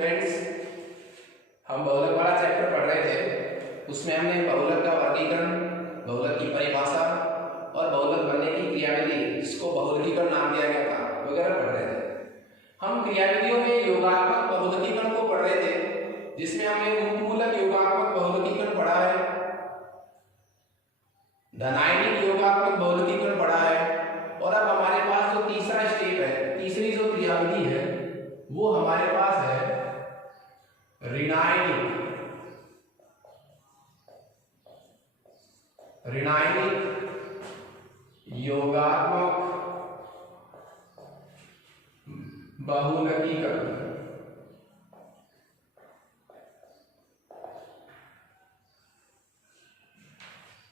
Friends, हम बहुलक वाला चैप्टर पढ़ रहे थे। उसमें हमने बहुलक का वर्गीकरण, बहुलक की परिभाषा और बहुलक बनने की क्रियाविधि, जिसको बहुलकीकरण नाम दिया गया था, वगैरह पढ़ रहे थे। हम क्रियाविधियों में योगात्मक बहुलकीकरण को पढ़ रहे थे, जिसमें हमने उन्मूलक योगात्मक बहुलकीकरण पढ़ा है, धनायनिक योगात्मक बहुलकीकरण पढ़ा है, और अब हमारे पास जो तीसरा स्टेप है, तीसरी जो क्रियाविधि है, वो हमारे पास है ऋणायनिक योगात्मक बहुलकीकरण।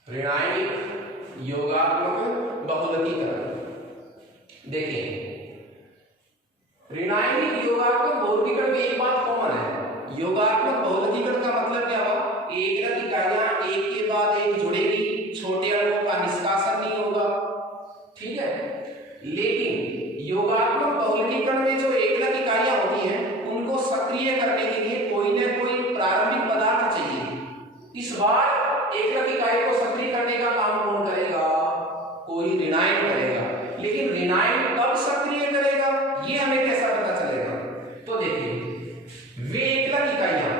ऋणायनिक योगात्मक बहुलकीकरण। देखिए, ऋणायनिक योगात्मक बहुलकीकरण में एक बात कॉमन है। योगात्मक बहुलकीकरण का मतलब क्या हुआ? एकलक इकाइयां एक के बाद एक जुड़ेगी, छोटे अणुओं का निष्कासन नहीं होगा, ठीक है। लेकिन योगात्मक बहुलकीकरण में जो एकलक इकाइयां होती हैं, उनको सक्रिय करने के लिए कोई न कोई प्रारंभिक पदार्थ चाहिए। इस बार एकलक इकाई को सक्रिय करने का काम कौन करेगा? कोई ऋणायन करेगा। लेकिन ऋणायन कब सक्रिय करेगा, ये हमें कैसा पता चलेगा? तो देखिए, वे एकलक इकाइयां,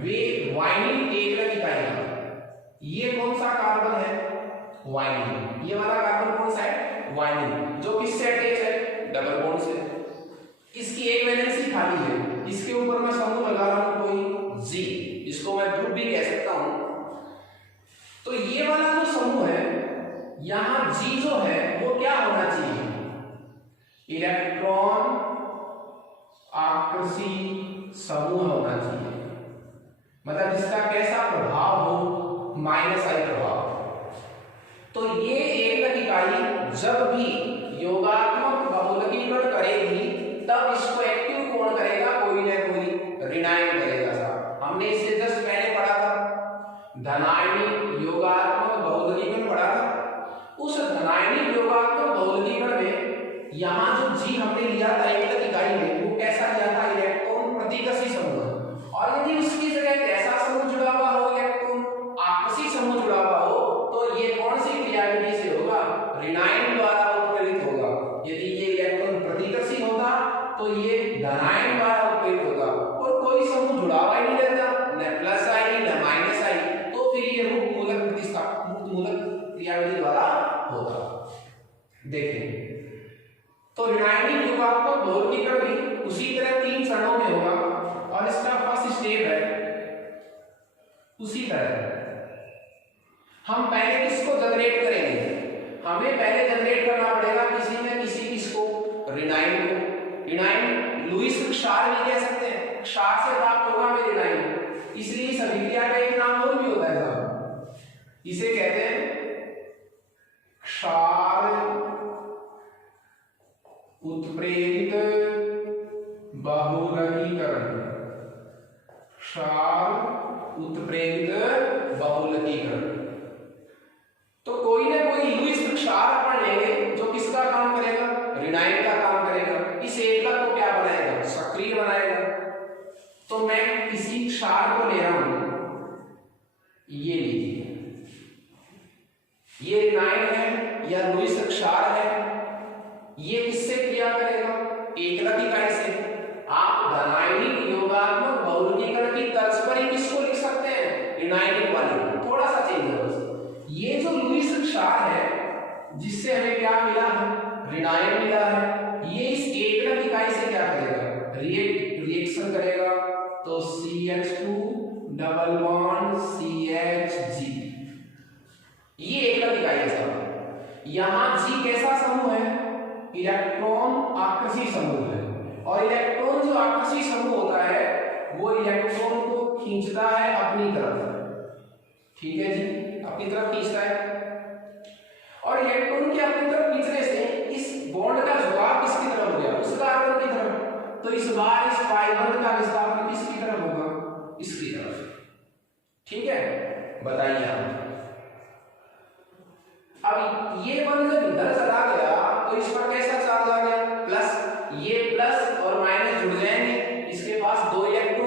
वे वाइनिन एकलक इकाइयां, ये कौन सा कार्बन है? वाइनिन। ये वाला कार्बन कौन सा है? वाइनिन, जो किससे अटैच है? डबल बॉन्ड से। इसकी एक वैलेंसी खाली है, इसके ऊपर मैं समूह लगा रहा हूं कोई जी, इसको मैं ग्रुप भी कह सकता हूं। तो ये वाला जो समूह है, यहां जी जो है वो क्या होना चाहिए? इलेक्ट्रॉन आकर्षी समूह होना चाहिए, मतलब जिसका कैसा प्रभाव हो? -I प्रभाव। तो ये एकलक इकाई जब भी योगात्मक बहुलकीकरण करेगी, तब इसको एक्टिव कौन करेगा? कोई ना कोई ऋणायन करेगा। साहब, हमने इससे जस्ट पहले पढ़ा था, धनायनिक योगात्मक बहुलकीकरण पढ़ा था। उस धनायनिक योगात्मक बहुलकीकरण में यहां जो जी हमने लिया था एकलक इकाई में, वो कैसा लिया था? इलेक्ट्रॉन प्रतिकर्षी समूह। और यदि उसकी जगह कैसा समूह जुड़ा हुआ हो? इलेक्ट्रॉन आकर्षी समूह जुड़ा हुआ हो, तो ये कौन सी क्रियाविधि से होगा? ऋणायन द्वारा उत्प्रेरित होगा। यदि ये इलेक्ट्रॉन प्रतिकर्षी होता, तो ये धनायन द्वारा उत्प्रेरित होगा। और कोई समूह जुड़ा हुआ ही नहीं रहता, न प्लस आई न माइनस आई, तो फिर ये मुक्त मूलक प्रतिस्थापन, मुक्त मूलक क्रियाविधि द्वारा होगा। देखिए, तो ऋणायनिक योगात्मक बहुलकीकरण भी उसी तरह 3 चरणों में होगा, और इसका फर्स्ट स्टेप है उसी तरह। हम पहले किसको जनरेट करेंगे? हमें पहले जनरेट करना पड़ेगा किसी न किसी किसको? ऋणायन को। ऋणायन लुईस क्षार भी कह सकते हैं, क्षार से प्राप्त होगा हमें ऋणायन। इसलिए इस अभिक्रिया का एक नाम और भी होता है साहब, इसे कहते हैं क्षार उत्प्रेरित बहुलकीकरण। क्षार उत्प्रेरित बहुलकीकरण। तो कोई ना कोई लुईस क्षार अपन लेंगे, जो किसका काम करेगा? ऋणायन का काम करेगा। इस एकलक को क्या बनाएगा? सक्रिय बनाएगा। तो मैं किसी क्षार को ले रहा हूं, ये लीजिए, ये ऋणायन है या लुईस क्षार है। ये किससे क्रिया करेगा? एकलक इकाई से। आप धनायनिक योगात्मक बहुलकीकरण की तर्ज पर ही किसको लिख सकते हैं? ऋणायनिक वाले। थोड़ा सा चेंज है बस। ये जो लुईस क्षार है, जिससे हमें क्या मिला है? ऋणायन मिला है। ये इस एकलक इकाई से क्या करेगा? रिएक्शन करेगा। तो CH2 डबल बॉन्ड CHG, ये एकलक इकाई है साहब। यहां G कैसा समूह है? इलेक्ट्रॉन आकर्षी समूह है। और इलेक्ट्रॉन जो आकर्षी समूह होता है, वो इलेक्ट्रॉन को खींचता है अपनी तरफ, ठीक है जी, अपनी तरफ खींचता है। और इलेक्ट्रॉन के अपनी तरफ खींचने से इस बॉन्ड का झुकाव किसकी तरफ हो गया? उस कार्बन की तरफ। तो इस बार इस पाई बॉन्ड का विस्थापन किसकी तरफ होगा? इसकी तरफ, ठीक है। बताइए आप, अब ये बॉन्ड जब इधर चला गया, तो इस पर कैसा चार्ज आ गया? प्लस। ये प्लस और माइनस जुड़ जाएंगे, इसके पास 2 इलेक्ट्रॉन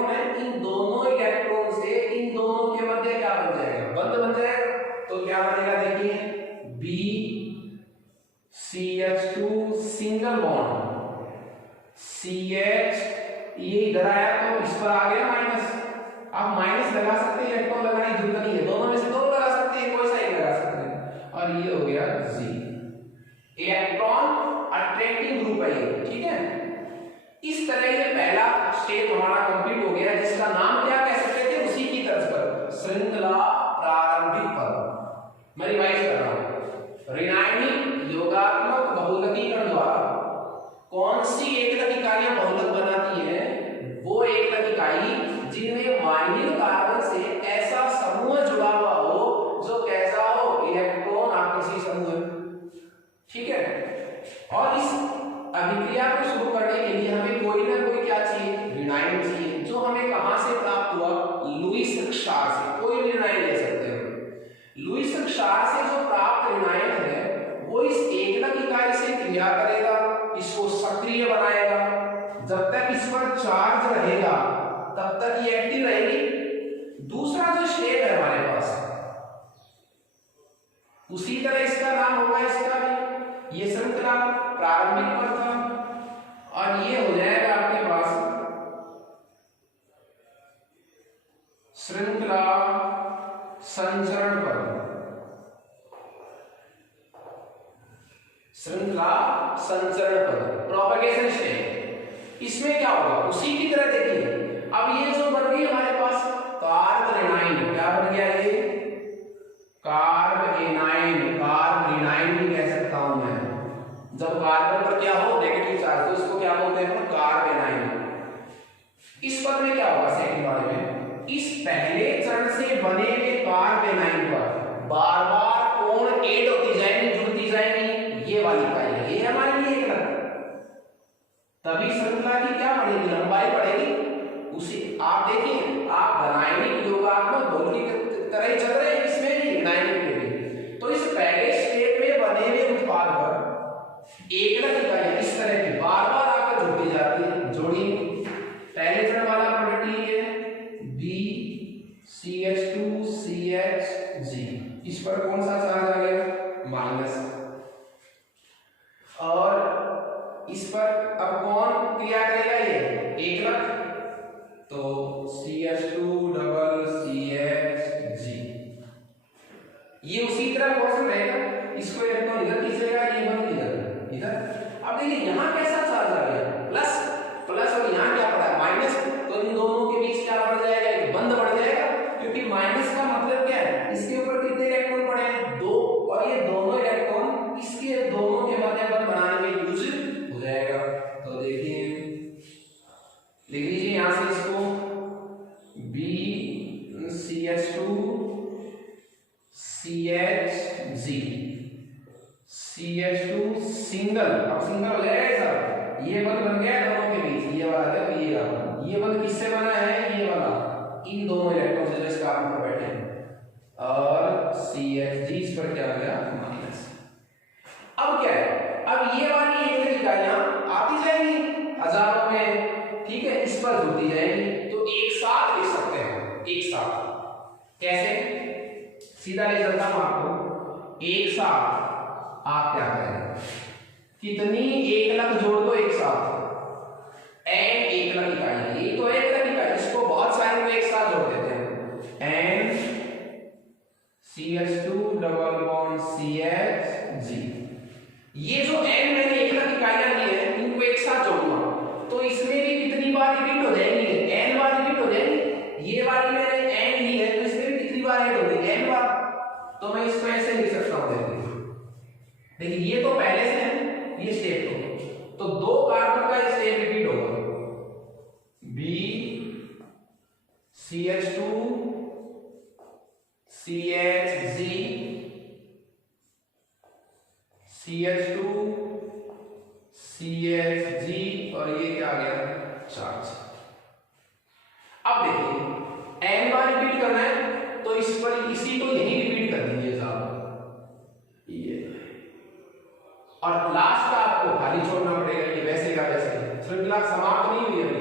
CH, ये इधर आया तो इस पर आ गया माइनस। आप माइनस लगा सकते हैं, इलेक्ट्रॉन लगाने की जरूरत नहीं है, दोनों में से दो लगा सकते हैं, कोई सा एक लगा सकते हैं। और ये हो गया G, इलेक्ट्रॉन अट्रैक्टिंग ग्रुप है ये, ठीक है। इस तरह ये पहला स्टेप हमारा कंप्लीट हो गया, जिसका नाम क्या कह सकते थे उसी की तर्ज पर, श्रृंखला प्रारंभिक पद। मैं रिवाइज कर रहा हूं, ऋणायनिक योगात्मक बहुलकीकरण द्वारा कौन सी एकलक इकाइयां बहुलक बनाती है? वो एकलक इकाई जिनमें माइनिल कार्बन से ऐसा समूह जुड़ा हुआ हो जो कैसा हो, इलेक्ट्रॉन आकर्षी समूह, ठीक है। और इस अभिक्रिया को शुरू करने के लिए हमें कोई ना कोई क्या चाहिए, ऋणायन चाहिए, जो हमें कहां से प्राप्त हुआ, लुईस क्षार से। कोई ऋणायन ले सकते हैं। लुईस क्षार से जो प्राप्त ऋणायन है वो इस एकलक इकाई से क्रिया करेगा, इसको सक्रिय बनाएगा। जब तक इस पर चार्ज रहेगा तब तक ये एक्टिव रहेगी। दूसरा जो स्टेप है हमारे पास, उसी तरह इसका नाम होगा, इसका भी ये श्रृंखला प्रारंभिक पद था, और ये हो जाएगा आपके पास श्रृंखला संचरण पद। श्रृंखला संचरण पद, प्रोपगेशन स्टेप। इसमें क्या होगा, उसी की तरह देखिए, अब ये जो बन गई हमारे पास कार्ब एनाइन, क्या बन गया ये, कार्ब एनाइन, कार्ब एनाइन भी कह सकता हूं मैं। जब कार्बन पर क्या हो, नेगेटिव चार्ज, तो इसको क्या बोलते हैं, कार्ब एनाइन। इस पद में क्या होगा, सेकंड वाले में, इस पहले चरण से बने हुए कार्ब एनाइन पर बार बार कोण ऐड होती जाएंगी, जुड़ती जाएंगी, ये वाली इकाई है, ये हमारे लिए एक लग, तभी श्रृंखला की क्या बढ़ेगी, लंबाई बढ़ेगी। उसी आप देखिए, आप रासायनिक योगात्मक भौतिक की तरह ही चल रहे हैं, इसमें भी रासायनिक में भी। तो इस पहले स्टेप में बने हुए उत्पाद पर एकलक इकाइयां इस तरह की बार बार आकर जुड़ती जाती है। जोड़ी पहले चरण वाला प्रोडक्ट है BCH2CHG, इस पर कौन सा चार्ज आ गया, माइनस। और इस पर अब कौन क्रिया करेगा, ये एकलक, तो CH2 डबल CHG, ये उसी तरह कौन रहेगा, इसको इलेक्ट्रॉन इधर खींचेगा, ये बंद इधर इधर। अब देखिए यहां कैसा चार्ज आ गया, प्लस प्लस, और यहां क्या पड़ा, माइनस, तो इन दोनों के बीच क्या बढ़ जाएगा, एक बंद बढ़ जाएगा, क्योंकि माइनस का मतलब क्या है, इसके ऊपर कितने इलेक्ट्रॉन पड़े हैं, 2, और ये दोनों इलेक्ट्रॉन इसके दोनों के मध्य बंध बनाने में यूज हो जाएगा। तो देखिए लिख लीजिए यहां से इसको BCH2 CHG, CH2 सिंगल, अब सिंगल हो जाएगा सर, ये बंध बन गया दोनों के बीच, ये वाला है, ये बंध किससे बना है, ये वाला, इन दोनों इलेक्ट्रॉन से जो इस कार्बन पर बैठे हैं, और CHG इस पर क्या आ गया, माइनस। अब क्या है, अब ये वाली एकलक इकाइयां आती जाएंगी हजारों में, ठीक है, इस पर जुड़ती जाएंगी, तो एक साथ लिख सकते हैं, एक साथ कैसे, सीधा ले चलता हूं आपको, एक साथ आप क्या करें, कितनी एकलक जोड़ दो एक साथ, n एकलक इकाई, ये तो एकलक इकाई, इसको बहुत सारे को एक साथ जोड़ देते हैं, n CH2 double bond CHG। ये जो n मैंने एकलक इकाइयां दी है, इनको एक साथ जोड़ूंगा, तो इसमें भी कितनी बार रिपीट हो जाएंगी, n बार रिपीट हो जाएंगी। ये वाली मैंने n ली है, तो इसमें भी कितनी बार ऐड होगी, n बार। तो मैं इसको ऐसे लिख सकता हूं, देखिए ये तो पहले से है, ये स्टेप तो 2 कार्बन का स्टेप रिपीट होगा, BCH2 CHG CH2 CHG, और ये क्या आ गया, चार्ज। अब देखिए n बार रिपीट करना है, तो इस पर इसी को यही रिपीट कर दीजिए साहब, ये, और लास्ट का आपको खाली छोड़ना पड़ेगा, ये वैसे का वैसे, श्रृंखला समाप्त नहीं हुई अभी।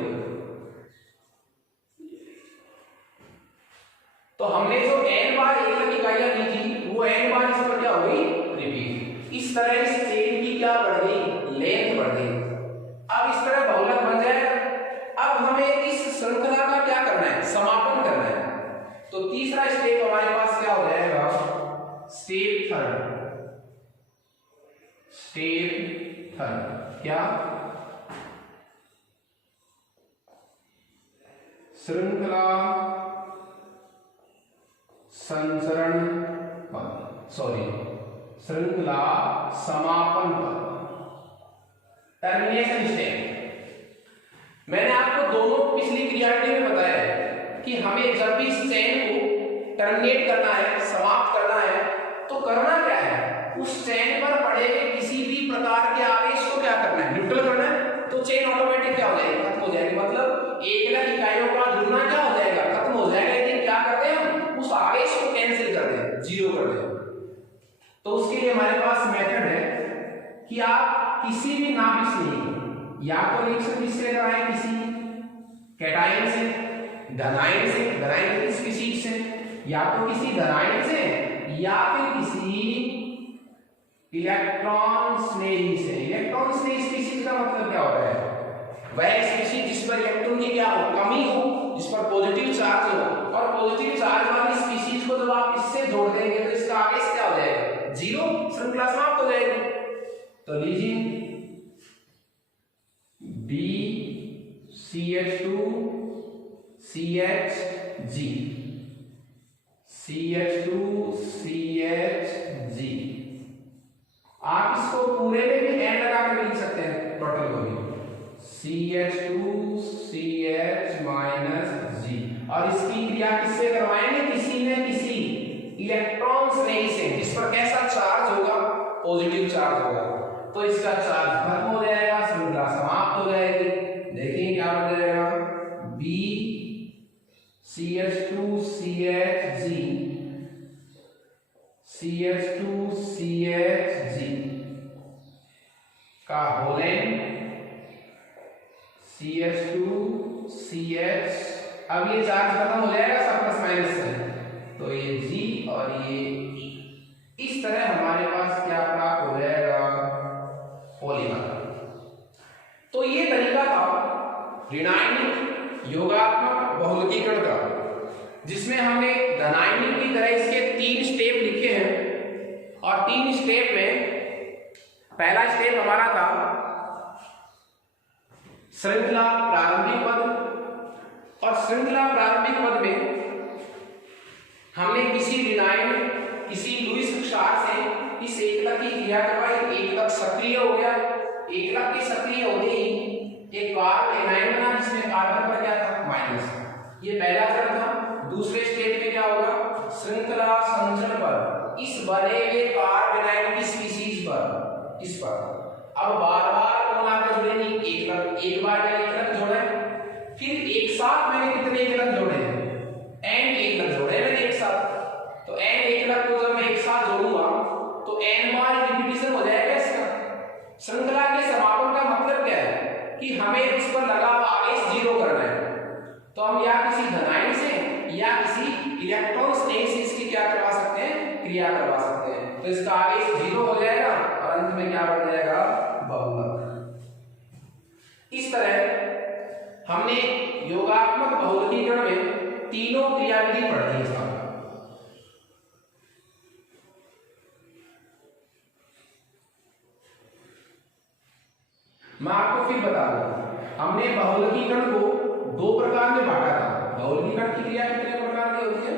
तो हमने जो n बार एकलक इकाइयां दी थी, वो n बार इस पर क्या हो गई, रिपीट। इस तरह इस चेन की क्या बढ़ गई, लेंथ बढ़ गई। अब इस तरह बहुलक बन जाएगा। अब हमें इस श्रृंखला का क्या करना है, समापन करना है। तो तीसरा स्टेप हमारे पास क्या हो जाएगा, स्टेप थर्ड क्या, श्रृंखला संचरण पद, श्रृंखला समापन पद, टर्मिनेशन स्टेप। मैंने आपको दोनों पिछली क्रियाविधि में बताया है कि हमें जब भी इस चेन को टर्मिनेट करना है, समाप्त करना है, तो करना क्या है, उस चेन पर पड़े हुए किसी भी प्रकार के आवेश को क्या करना है, न्यूट्रल करना है। तो चेन ऑटोमेटिक क्या हो जाएगी, खत्म हो जाएगी। मतलब एकलक इकाइयों का जुड़ना क्या हो जाएगा, खत्म हो जाएगा। लेकिन क्या करते हैं हम, उस आवेश को कैंसिल कर दें, जीरो कर दें। तो उसके लिए हमारे पास मेथड है कि आप किसी भी नाभिक से, या तो रिएक्शन किससे कराएं, किसी कैटायन से, धनायन से, धनायन की स्पीशीज से, या तो किसी धनायन से, या फिर किसी इलेक्ट्रॉन स्नेही से। इलेक्ट्रॉन स्नेही स्पीशीज का मतलब क्या होता है, वह स्पीशीज जिस पर इलेक्ट्रॉन की क्या हो, कमी हो, जिस पर पॉजिटिव चार्ज हो। और पॉजिटिव चार्ज वाली स्पीशीज को जब आप इससे जोड़ देंगे तो इसका आवेश क्या हो जाएगा, जीरो, श्रृंखला समाप्त हो जाएगी। तो लीजिए BCH2 CHG, CH2 CHG। आप इसको पूरे में भी एंड लगा कर लिख सकते हैं, टोटल को भी CH2 CH माइनस G। और इसकी क्रिया किससे करवाएंगे, किसी न किसी इलेक्ट्रॉन स्नेही से, जिस पर कैसा चार्ज होगा, पॉजिटिव चार्ज होगा। तो इसका चार्ज खत्म हो जाएगा, श्रृंखला समाप्त हो जाएगी। देखिए क्या हो जाएगा, BCH2 CHG, CH2 CHG का होलेन CH2 CH। अब ये चार्ज खत्म हो जाएगा सब प्लस माइनस से, तो ये G और ये E। इस तरह हमारे पास क्या प्राप्त हो जाएगा, पॉलीमर। तो ये तरीका था ऋणायनिक योगात्मक बहुलकीकरण का, जिसमें हमने धनायनिक की तरह इसके 3 स्टेप लिखे हैं। और 3 स्टेप में पहला स्टेप हमारा था श्रृंखला प्रारंभिक पद। और श्रृंखला प्रारंभिक पद में हमने किसी ऋणायन, किसी लुईस क्षार से इस एकलक की क्रिया करवाई। एकलक सक्रिय हो गया, एकलक के सक्रिय होते ही एक कार्बन एनायन बना, जिसमें कार्बन पर क्या था, माइनस। ये पहला चरण था। दूसरे स्टेप में क्या होगा, श्रृंखला संचरण पर इस बने हुए कार्बन एनायन की स्पीशीज पर, इस पर अब बार बार कौन आकर जुड़ेंगे, एकलक। एक बार मैंने एकलक जोड़ा, फिर एक साथ मैंने कितने एकलक जोड़े हैं, n एकलक जोड़े मैंने एक साथ। तो n एकलक को जब मैं एक साथ जोड़ूंगा तो n बार रिपीटिशन हो जाएगा इसका। श्रृंखला के समापन का मतलब क्या है कि हमें उस पर लगा आवेश जीरो करना है। तो हम या किसी धनायन से या किसी इलेक्ट्रॉन स्नेही से इसकी क्या करवा सकते हैं, क्रिया करवा सकते हैं। तो इसका आवेश जीरो हो जाएगा और अंत में क्या बन जाएगा, बहुलक। इस तरह हमने योगात्मक बहुलकीकरण में तीनों क्रियाविधि पढ़ी है। मैं आपको फिर बता दूं, हमने बहुलकीकरण को 2 प्रकार में बांटा था। बहुलकीकरण की क्रिया कितने प्रकार की होती है,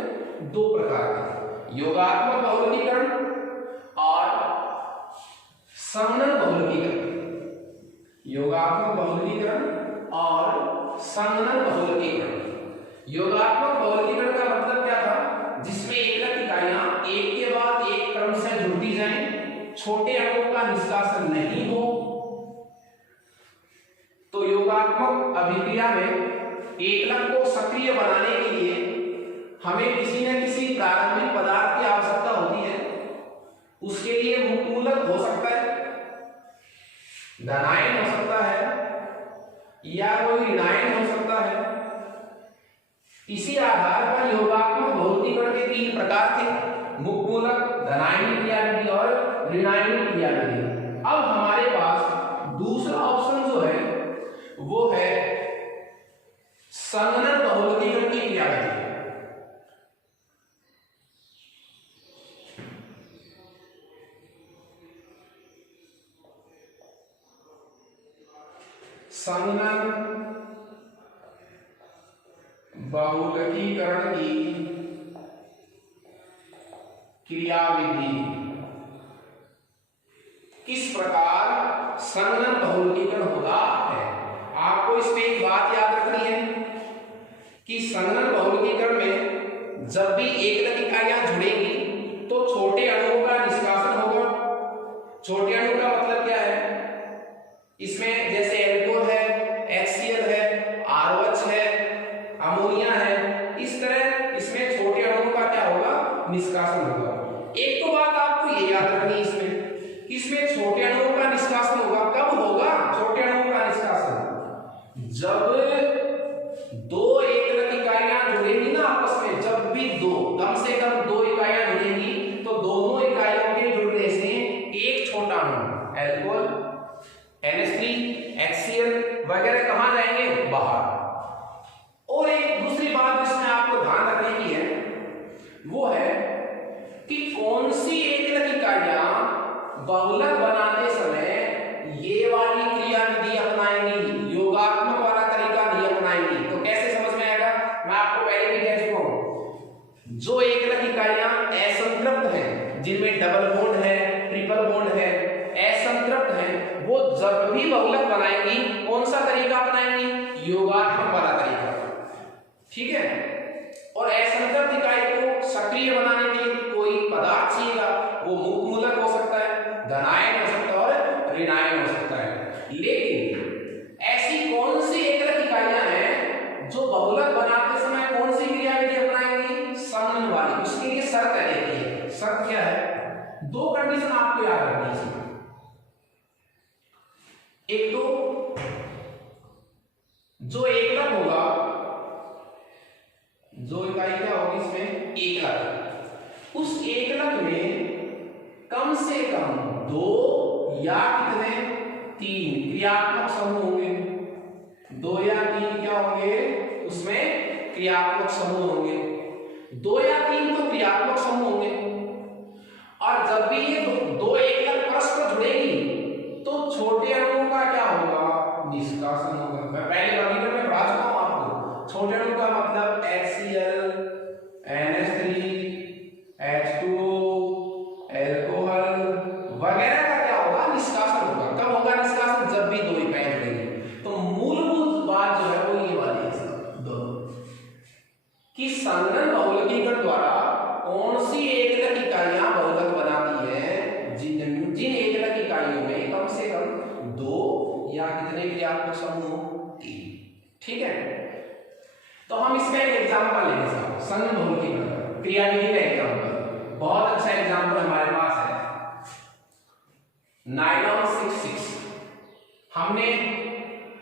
2 प्रकार की, योगात्मक बहुलकीकरण और संगणन बहुलकीकरण। योगात्मक बहुलकीकरण और संगणन बहुलकीकरण। योगात्मक बहुलकीकरण का मतलब क्या था, जिसमें एकलक इकाइयां एक के बाद एक क्रम से जुड़ती जाएं, छोटे अणुओं का निष्कासन नहीं हो। तो योगात्मक अभिक्रिया में एकलक को सक्रिय बनाने के लिए हमें किसी न किसी प्रारंभिक पदार्थ की आवश्यकता होती है। उसके लिए मुक्तमूलक हो सकता है, धनायन हो सकता है, या कोई ऋणायन हो सकता है। इसी आधार पर योगात्मक बहुलकीकरण के 3 प्रकार थे, मुक्तमूलक, धनायनिक क्रियाविधि और ऋणायनिक क्रियाविधि। अब हमारे पास दूसरा ऑप्शन जो है संघनन बहुलकीकरण की क्रियाविधि। संघनन बहुलकीकरण की क्रियाविधि। किस प्रकार संघनन बहुलकीकरण होता है। आपको इसमें एक बात याद रखनी है कि संघनन बहुलकीकरण में जब भी एकलक इकाइयां जुड़ेंगी तो छोटे अणुओं का निष्कासन होगा। छोटे अणु का मतलब क्या है, इसमें जैसे एल्कोहल है, HCl है, ROH है, अमोनिया है, इस तरह इसमें छोटे अणुओं का क्या होगा, निष्कासन होगा। एक तो बात आपको ये याद रखनी है इसमें छोटे अणुओं का निष्कासन होगा। कब होगा छोटे अणुओं का निष्कासन, जब दो एकलक इकाइयां जुड़ेंगी ना आपस में, जब भी कम से कम दो इकाइयां जुड़ेंगी तो दोनों इकाइयों के जुड़ने से एक छोटा अणु एल्कोहल, NH3, HCl वगैरह कहां जाएंगे, बाहर। और एक दूसरी बात जिसमें आपको ध्यान रखने की है वो है कि कौन सी एकलक इकाइयां बहुलक बनाते समय ये वाली क्रियाविधि अपनाएंगी, योगात्मक वाला तरीका नहीं अपनाएंगी। तो कैसे समझ में आएगा, मैं आपको पहले भी कह चुका हूं, जो एकलक इकाइयां असंतृप्त हैं, जिनमें डबल बॉन्ड है, ट्रिपल बॉन्ड है, असंतृप्त हैं, वो जब भी बहुलक बनाएंगी कौन सा तरीका अपनाएंगी, योगात्मक वाला तरीका। ठीक है। और असंतृप्त इकाई को सक्रिय बनाने के लिए कोई पदार्थ चाहिएगा, वो मुक्त मूलक हो सकता है, धनायन हो सकता है और ऋणायन हो सकता है। लेकिन ऐसी कौन सी एकलक इकाइयां हैं जो बहुलक बनाते समय कौन सी क्रियाविधि अपनाएंगी, संघनन वाली। उसके लिए शर्त है, देखिए शर्त क्या है, दो कंडीशन आपको याद रखनी है। एक तो जो एकलक होगा, जो इकाई क्या होगी इसमें, एकलक, उस एकलक में कम से कम दो या कितने, तीन क्रियात्मक समूह होंगे। दो या तीन क्या होंगे, उसमें क्रियात्मक समूह होंगे। दो या तीन तो क्रियात्मक समूह होंगे। और जब भी ये दो एकलक परस्पर जुड़ेगी तो छोटे अणुओं का क्या होगा, निष्कासन होगा। मैं पहले वर्गीकरण में पढ़ा चुका हूं आपको, छोटे अणु का मतलब HCl, NH3, H2O, एल्कोहल वगैरह का क्या होगा, निष्कासन होगा। कब होगा निष्कासन, जब भी दो इकाइयां जुड़ेंगी। तो मूलभूत बात जो है वो ये वाली है कि संघनन बहुलकीकरण द्वारा कौन सी एकलक इकाइयां बहुलक बनाती है, जिन एकलक इकाइयों में कम से कम दो या कितने क्रियात्मक समूह, तीन। ठीक है। तो हम इसका एक एग्जांपल लेंगे साहब, संघनन बहुलकीकरण क्रियाविधि का एग्जांपल। बहुत अच्छा एग्जांपल हमारे पास है, नायलॉन 66। हमने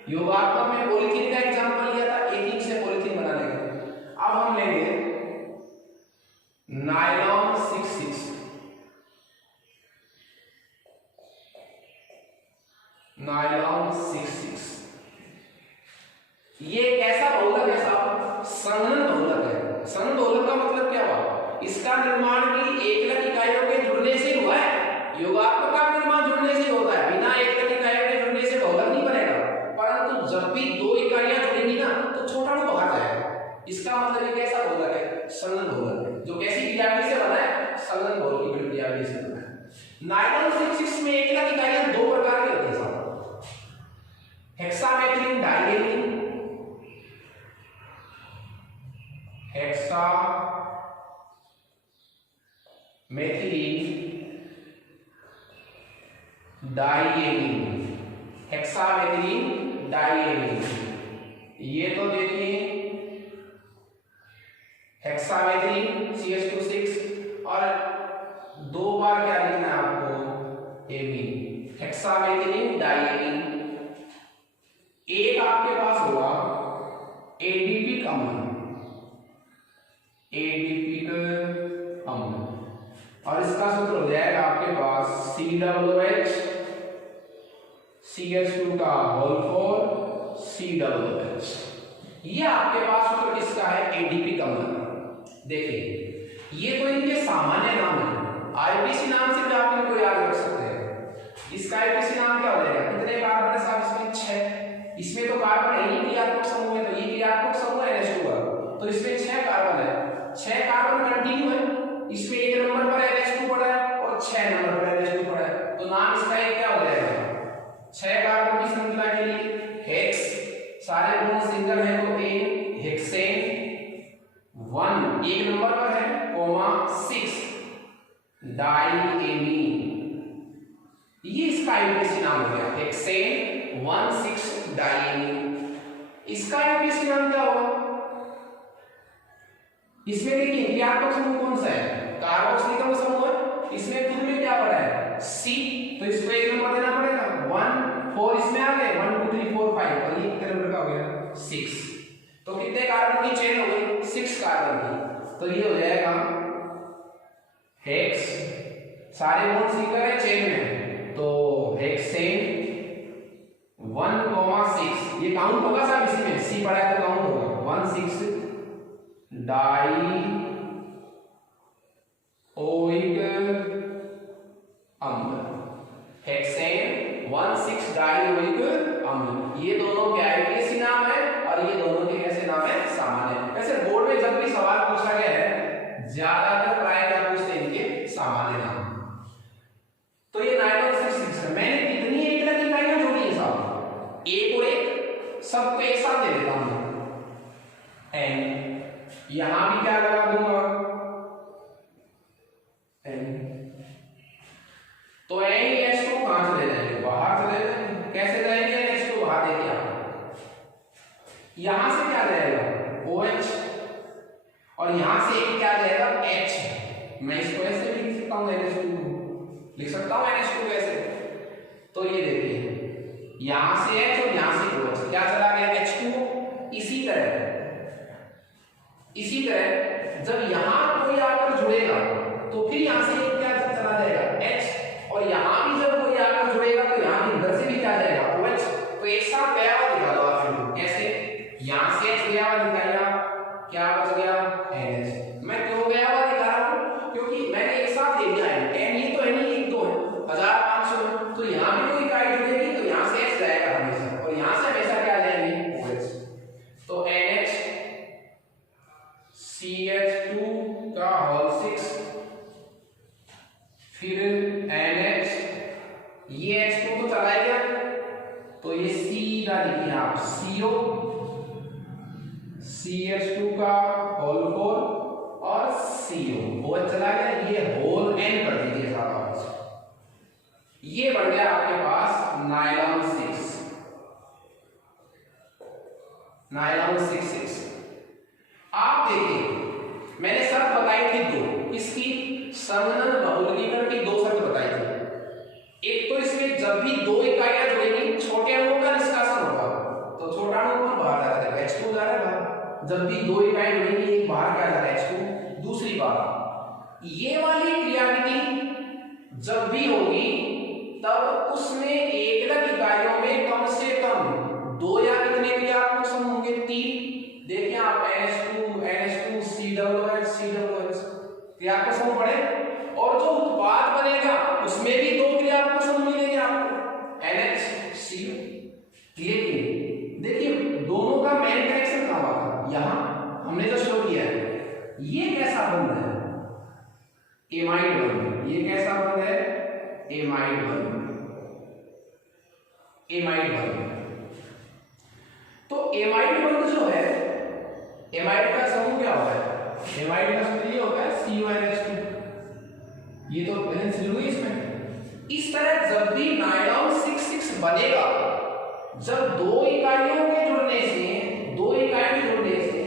योगात्मक में पॉलीथीन का एग्जांपल लिया था, एक इंच से पॉलीथीन बनाने का। अब हम लेंगे नायलॉन 66। नायलॉन 66 ये कैसा बहुलक है साहब, संघनन बहुलक है। संघनन बहुलक का मतलब क्या हुआ, इसका निर्माण भी एकलक इकाइयों के जुड़ने से हुआ है। योगात्मक का निर्माण जुड़ने से होता है, बिना एकलक इकाइयों के जुड़ने से बहुलक नहीं बनेगा। परंतु जब भी दो इकाइयां जुड़ेंगी ना तो छोटा अणु बाहर जाएगा। इसका मतलब ये कैसा बहुलक है, संघनन बहुलक है। जो कैसी क्रियाविधि से बना है, संघनन बहुलक की क्रियाविधि से बना है। नायलॉन 66 में एकलक इकाइयां दो प्रकार की होती है साहब, हेक्सामेथिलीन डाइएमीन, हेक्सामेथिलीन डाइएमीन। ये तो देखिए हेक्सामेथिलीन CH2 और दो बार क्या लिखना है आपको, एमीन, हेक्सामेथिलीन डाइएमीन। एक आपके पास होगा एडीपी अम्ल, और इसका सूत्र हो जाएगा आपके पास COOH CH2 का होल 4 COOH। ये आपके पास सूत्र किसका है? एडीपी का मतलब। देखिए ये तो इनके सामान्य नाम है, आईपीसी नाम से भी आप इनको याद रख सकते हैं। इसका आईपीसी नाम क्या हो जाएगा? कितने कार्बन है साहब इसमें? 6। इसमें तो कार्बन है ही क्रियात्मक समूह है, तो ये क्रियात्मक समूह है NH2 का, तो इसमें 6 कार्बन है। 6 कार्बन कंटिन्यू है, इसमें 1 नंबर पर NH2 पड़ा है और 6 नंबर पर NH2 पड़ा है, तो नाम इसका एक क्या हो जाएगा? 6 कार्बन की श्रृंखला के लिए हेक्स, सारे बॉन्ड सिंगल है तो एन, हेक्सेन 1 1 नंबर पर है, कोमा 6 डाइएमीन, ये इसका आईपीसी नाम हो गया हेक्सेन 1,6 डाइएमीन। इसका आईपीसी नाम क्या होगा? इसमें देखिए क्रियात्मक समूह कौन सा है? कार्बोक्सिलिक अम्ल समूह है, इसमें खुद में क्या पड़ा है? C, तो इसको 1 नंबर देना पड़ेगा। 1 4 इसमें आ गए, 1 2 3 4 5, और ये कितने नंबर का हो गया? 6। तो कितने कार्बन की चेन हो गई? 6 कार्बन की, तो ये हो जाएगा हेक्स, सारे बॉन्ड सिंगल है चेन में, तो हेक्सेन 1,6, ये काउंट होगा साहब, इसमें C पड़ा है तो काउंट होगा 1,6 डाइओइक अम्ल, हेक्सेन 1,6 डाइओइक अम्ल। ये दोनों के आईपीसी नाम है और ये दोनों के कैसे नाम है? सामान्य। वैसे बोर्ड में जब भी सवाल पूछा गया है ज्यादातर प्राय क्या पूछते हैं? इनके सामान्य नाम। तो ये नाइट्रोजन 6 है। मैंने कितनी एकता की इकाइयां जोड़ी है साहब? एक और एक, सबको एक साथ दे देता हूं n, यहां भी क्या लगा दूंगा? n, तो NH2 कहां चले जाएंगे? बाहर चले जाएंगे। कैसे जाएंगे NH2 बाहर? देखिए आप यहां से क्या जाएगा? OH, और यहां से एक क्या जाएगा? H। मैं इसको ऐसे भी लिख सकता हूं, NH2 लिख सकता हूं NH2 कैसे? तो ये देखिए यहां से H और यहां से OH, क्या चला गया? H2। इसी तरह जब यहां कोई आकर जुड़ेगा तो फिर यहां से क्या चला जाएगा? H, और यहां भी जब कोई आकर जुड़ेगा तो यहां भी इधर से भी क्या जाएगा? OH। तो एक साथ गया हुआ दिखा दो आप फिर कैसे? यहां से H गया हुआ दिखाया, क्या बच गया? NH। मैं क्यों गया हुआ दिखा रहा हूं? क्योंकि मैंने एक साथ दे दिया है, n ये तो है नहीं, 1 2 है, 1500, तो यहां भी कोई इकाई जुड़ेगी तो यहां से H जाएगा हमेशा, और यहां से हमेशा क्या जाएंगे? OH। तो NH CH2 का होल 6, फिर NH, ये H2 तो चला गया, तो ये सीधा लिखिए आप CO, CH2 का होल 4 और CO, OH चला गया, ये होल N कर दीजिए साहब। ये बन गया आपके पास नायलॉन 6, नायलॉन 6। आप देखिए मैंने शर्त बताई थी 2, इसकी संघनन बहुलकीकरण की 2 शर्त बताई थी। एक तो इसमें जब भी 2 इकाइयां जुड़ेंगी छोटे अणुओं का निष्कासन होगा, तो छोटा अणु कौन बाहर जा रहा है? H2 जा रहा है बाहर। जब भी 2 इकाई जुड़ेंगी एक बाहर क्या जा रहा है? H2। दूसरी बात, ये वाली क्रियाविधि जब भी होगी तब उसमें एकलक इकाइयों में कम से कम 2 या कितने क्रियात्मक समूह होंगे? 3। देखिए आप NH2 COOH क्रियात्मक समूह पढ़े, और जो उत्पाद बनेगा उसमें भी 2 क्रियात्मक समूह मिलेंगे आपको, NH CO। लेकिन देखिए दोनों का मेन कनेक्शन कहां हुआ था? यहां हमने जो शो किया है, ये कैसा बंध है? एमाइड बंध। ये कैसा बंध है? एमाइड बंध। एमाइड बंध। तो एमाइड बंध जो है, एमाइड का समूह क्या होता है? एमाइड का समूह ये होता है CONH2, ये तो पेंसिल हुई इसमें। इस तरह जब भी नायलॉन 6 बनेगा, जब 2 इकाइयों के जुड़ने से, 2 इकाइयों जुड़ने से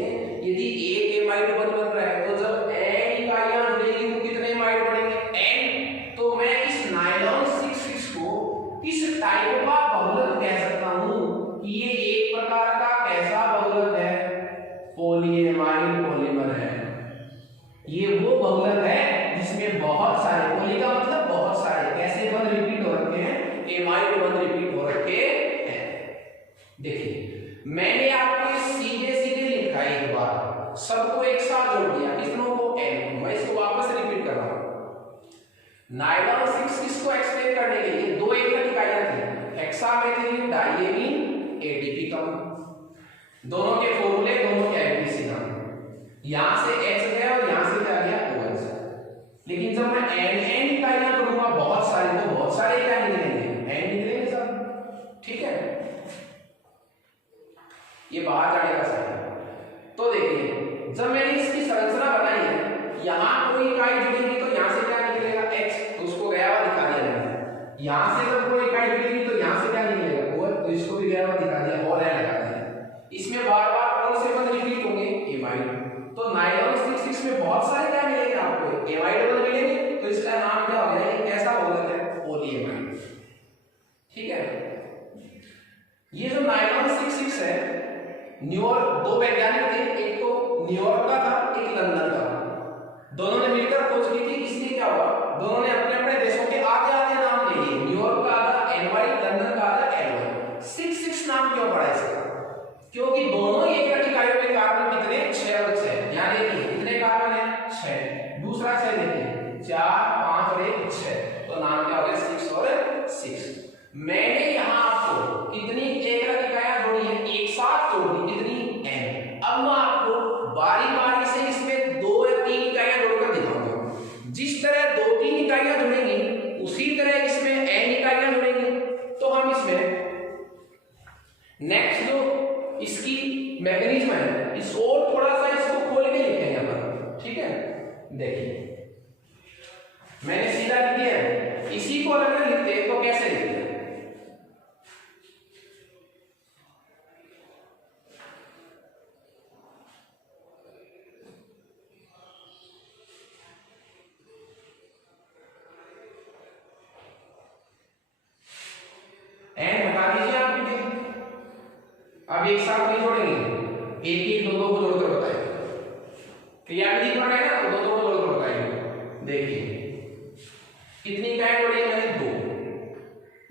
यदि एक एमाइड बन रहा है, तो जब n इकाइयां जुड़ेगी तो कितने एमाइड बनेंगे? n। तो मैं इस नायलॉन 6 को इस टाइप का बहुलक कह सकता हूं कि ये एक प्रकार का कैसा बहुलक है? पॉलीएमाइड पॉलीमर है। ये वो बहुलक है जिसमें बहुत सारे, पॉली का मतलब बहुत सारे, कैसे बंध रिपीट हो रखे हैं? एमाइड बंध रिपीट हो रखे हैं। देखिए मैंने आपको सीधे 4 सबको एक साथ जोड़ दिया, कितनों को n। मैं इसको वापस रिपीट कर रहा हूं। नायलॉन 6 किसको एक्सप्लेन करने के लिए दो एकल इकाइयां थी, हेक्सामेथिलीन डाइएमीन एटीपी कम। दोनों के फॉर्मूले, दोनों के आईपीसी नाम। यहां से H गया और यहां से क्या गया OH। लेकिन जब मैं n इकाइयां करूंगा बहुत सारी, तो बहुत सारे क्या निकलेंगे, n निकलेंगे सब। ठीक है, ये बाहर जाने का सही। तो देखिए जब मैंने इसकी संरचना बनाई है, यहां कोई इकाई जुड़ेगी तो यहां से क्या निकलेगा H, तो उसको गया हुआ दिखा दिया मैंने। यहां से जब कोई इकाई जुड़ेगी तो यहां से क्या निकलेगा OH, तो इसको भी गया हुआ दिखा दिया और है लगा दिया। इसमें बार बार कौन से बंद रिपीट होंगे, एमाइड। तो नायलॉन 6 में बहुत सारे क्या मिलेंगे आपको, एमाइड बंद मिलेंगे, तो इसका नाम क्या हो जाएगा, कैसा होगा है पॉलीएमाइड। ठीक है, ये जो नायलॉन 6 है, न्यूयॉर्क दो वैज्ञानिक थे, एक तो न्यूयॉर्क का था, एक लंदन का। दोनों ने मिलकर खोज की थी। इसलिए क्या हुआ, दोनों ने अपने अपने देशों के आधे आधे नाम ले लिए। न्यूयॉर्क का आधा NY, लंदन का आधा LY। 6 नाम क्यों पड़ा इसका, क्योंकि दोनों एक इकाइयों में कार्बन कितने 6 और 6। यहां देखिए कितने कार्बन है 6, दूसरा 6 देखिए 4 5 और 1 6, तो नाम क्या हो गया 6 और 6। मैंने यहां आपको कितनी एकल इकाइयां जोड़ी है, एक साथ जोड़ी, कितनी n। अब मैं आपको बारी बारी से इसमें 2 या 3 इकाइयां जोड़कर दिखाऊंगा। जिस तरह 2-3 इकाइयां जुड़ेंगी उसी तरह इसमें n इकाइयां जुड़ेंगी। तो हम इसमें नेक्स्ट जो इसकी मैकेनिज्म है, इस और थोड़ा सा इसको खोल के लिखेंगे यहां पर। ठीक है, देखिए मैंने सीधा लिख दिया है। इसी को अगर लिखते तो कैसे लिखते, n हटा दीजिए आप भी। अब एक साथ नहीं जोड़ेंगे, एक दो को जोड़कर बताएंगे। क्रियाविधि पढ़ा है ना, तो दो को जोड़कर बताएंगे। देखिए कितनी इकाई जोड़ी है मैंने 2,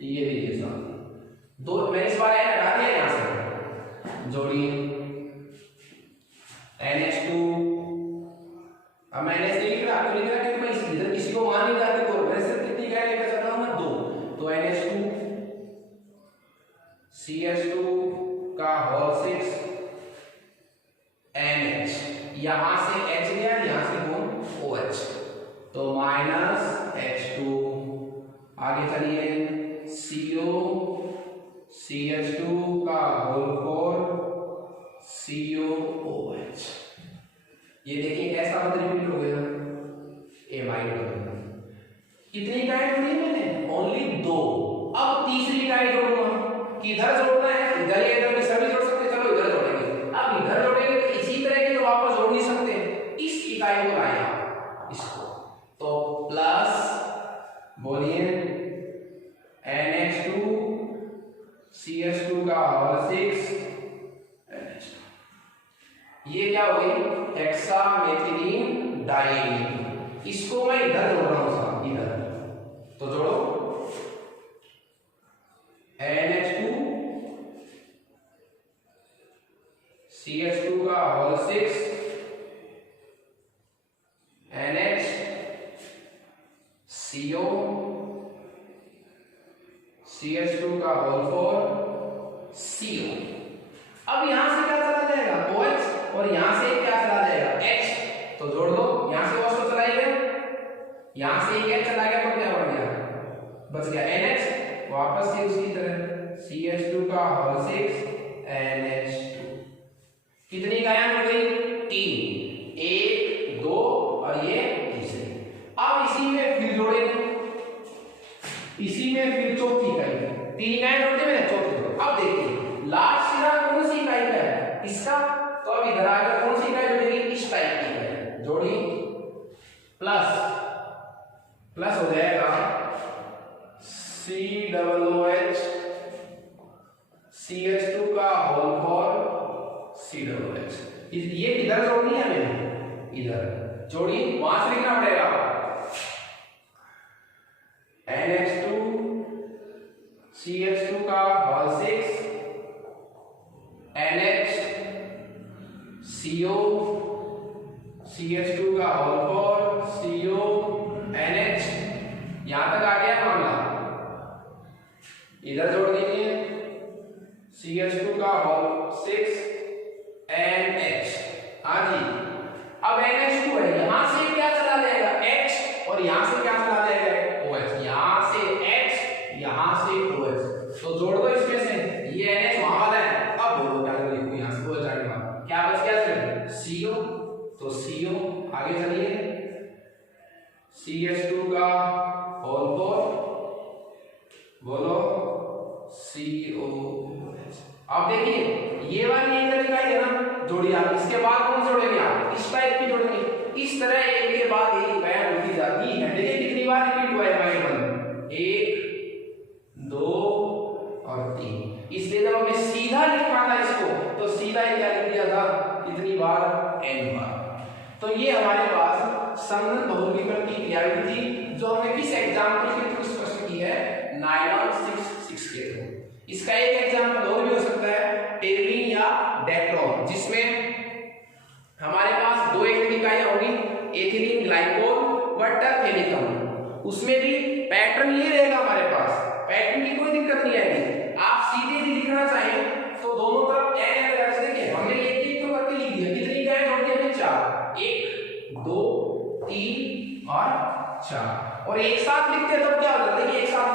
ये लीजिए साहब 2। मैंने इस बार n हटा दिया, यहां से जोड़िए NH2। अब मैंने ऐसे लिख रहा, आपको लिख रहा कि मैं इधर किसी को मान नहीं जाते, तो मैं सिर्फ कितनी इकाई लेकर चल रहा हूं मैं 2। तो NH2 CH2 का होल 6 NH, यहां से H गया, यहां से कौन OH, तो -H2। आगे चलिए CO CH2 का होल 4 COOH। ये देखिए कैसा रिपीट हो गया, एमाइड हो गया। कितनी इकाई जोड़ी मैंने, ओनली 2। अब तीसरी इकाई जोड़ूंगा, किधर जोड़ना है, इधर या इधर भी सभी जोड़ सकते, चलो इधर जोड़ेंगे। अब इधर जोड़ेंगे तो इसी तरह की तो वापस जोड़ नहीं सकते, इस इकाई को लाए आप इसको, तो प्लस बोलिए NH2 CH2 का होल 6 NH2। ये क्या हो गई, हेक्सामेथिलीन डाइएमीन। इसको मैं इधर जोड़ रहा हूं साहब, इधर, तो जोड़ो NH2 CH2 का होल 6 NH CO CH2 का होल 4 CO। अब यहां से क्या चला जाएगा OH, और यहां से क्या चला जाएगा H, तो जोड़ दो। यहां से OH तो चला ही गया, यहां से एक H चला गया, तो क्या बन गया, बच गया NH। वापस से उसी तरह CH2 का होल 6 NH2। कितनी इकाइयां जुड़ गई, 3, 1 2 और ये तीसरी। अब इसी में फिर जोड़ेंगे, इसी में फिर चौथी इकाई, 3 इकाइयां जोड़ते मैंने, चौथी जोड़। अब देखिए लास्ट सिरा कौन सी इकाई का है, इसका, तो अब इधर आकर कौन सी इकाई जुड़ेगी, इस टाइप की है, जोड़ी प्लस प्लस हो जाएगा COOH CH2 का होल 4 COOH। ये इधर जोड़नी है हमें, इधर जोड़ी, वहां से लिखना पड़ेगा NH2 CH2 का होल 6 NH CO CH2 का होल 4 CO NH। यहां तक आ गया मामला, इधर जोड़ दीजिए CH2 का होल 6 NH। हाँ जी, अब NH2 है, यहां से क्या चला जाएगा H और यहां से क्या चला जाएगा OH, यहां से H यहां से OH, तो जोड़ दो इसमें से, ये NH वहां वाला है। अब बोलो क्या लिखूं, यहां से OH जाने के बाद क्या बच गया फिर CO, तो CO आगे चलिए CH2 का होल 4 बोलो COH। अब देखिए ये वाली एक तरीका है ना, जोड़िए आप, इसके बाद कौन जोड़ेंगे आप, इस टाइप की जोड़ेंगे, इस तरह एक के बाद एक इकाइयां होती जाती है। देखिए कितनी बार रिपीट हुआ है हमारे 1 2 और 3, इसलिए जब हमें सीधा लिखना था इसको तो सीधा ही क्या लिख दिया था, इतनी बार n बार। तो ये हमारे पास संगत बहुलकीकरण की क्रियाविधि थी, जो हमने किस एग्जांपल के थ्रू स्पष्ट की है, नायलॉन 6 के थ्रू। इसका एक एग्जांपल और भी हो सकता है टेरिलीन या डेक्ट्रॉन, जिसमें हमारे पास दो एक इकाइयां होगी, एथिलीन ग्लाइकोल व टरफेनिकम। उसमें भी पैटर्न ये रहेगा हमारे पास, पैटर्न की कोई दिक्कत नहीं आएगी। आप सीधे भी लिखना चाहें तो दोनों तरफ n लगा के देखिए, हमने एक तो करके लिख दिया, कितनी इकाइयां जोड़ दी हमने 4, 1 2 3 और 4, और एक साथ लिखते तब क्या होता है, देखिए एक साथ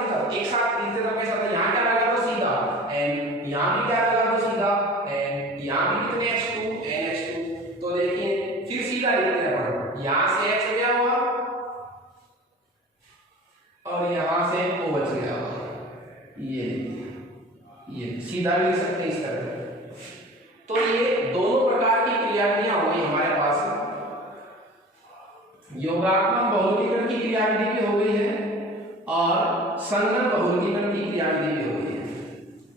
लिखते तब कैसा था, यहां क्या लगा दो सीधा n, यहां भी क्या लगा दो सीधा n, यहां भी कितने H2 NH2, तो देखिए फिर सीधा लिखते हैं अपन, यहां से H गया हुआ और यहां से O बच गया हुआ, ये सीधा भी लिख सकते हैं इस तरह। तो ये दोनों प्रकार की क्रियाविधियां हो गई हमारे पास, योगात्मक बहुलकीकरण की क्रियाविधि भी हो गई है और संगत बहुलकीकरण की क्रियाविधि भी हो गई है।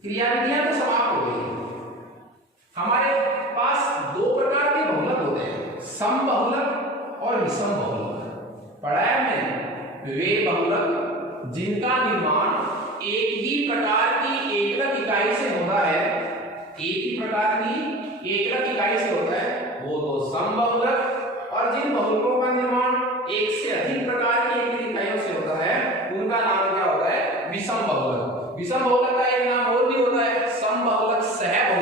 क्रियाविधियां तो समाप्त हो गई। हमारे पास दो प्रकार के बहुलक होते हैं, समबहुलक और विषम बहुलक। पढ़ा है हमने वे बहुलक जिनका निर्माण एक ही प्रकार की एकलक इकाई से होता है, एक ही प्रकार की एकलक इकाई से होता है, वो तो समबहुलक, और जिन बहुलकों का निर्माण एक से अधिक प्रकार की एकलक इकाइयों से होता है उनका नाम क्या होता है, विषम बहुलक। विषम बहुलक का एक नाम और भी होता है समबहुलक सहबहुलक।